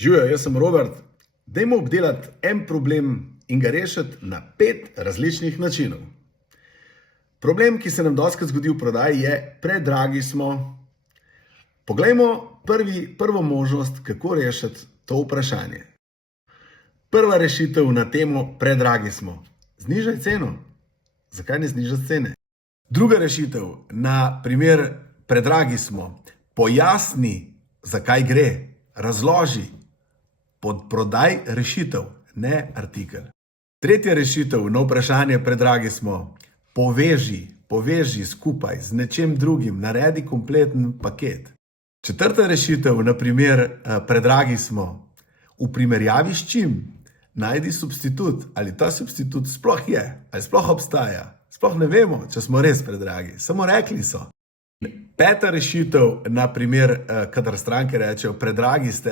Živijo, jaz sem Robert. Dajmo obdelati en problem in ga rešiti na 5 različnih načinov. Problem, ki se nam dostikrat zgodi v prodaji, je: predragi smo. Poglejmo prvo možnost, kako rešiti to vprašanje. Prva rešitev na temo predragi smo: znižaj ceno. Zakaj ne znižati cene? Druga rešitev na primer predragi smo: pojasni, zakaj gre, razloži. Podprodaj rešitev, ne artikel. Tretja rešitev na vprašanje predragi smo: poveži skupaj z nečim drugim, naredi kompleten paket. Četrta rešitev, na primer predragi smo: v primerjavi s čim, najdi substitut, ali ta substitut sploh je, ali sploh obstaja. Sploh ne vemo, če smo res predragi, samo rekli so. Peta rešitev, na primer, kadar stranke rečejo predragi ste,